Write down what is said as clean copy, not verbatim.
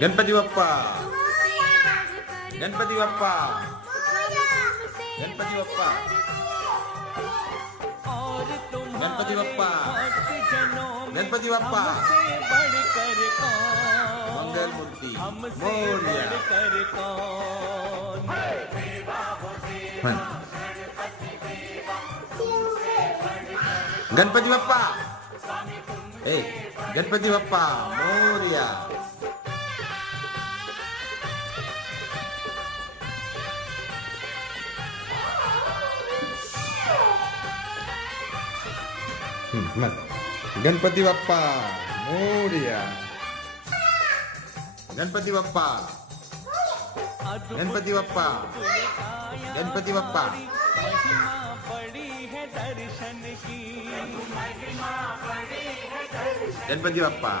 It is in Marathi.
गणपती बाप्पा गणपती बाप्पा गणपती बाप्पा गणपती बाप्पा गणपती बाप्पा मंगल मूर्ती मोरया गणपती बाप्पा ए गणपती बाप्पा मोरया गणपती बाप्पा मोरया गणपती बाप्पा गणपती बाप्पा गणपती बाप्पा गणपती बाप्पा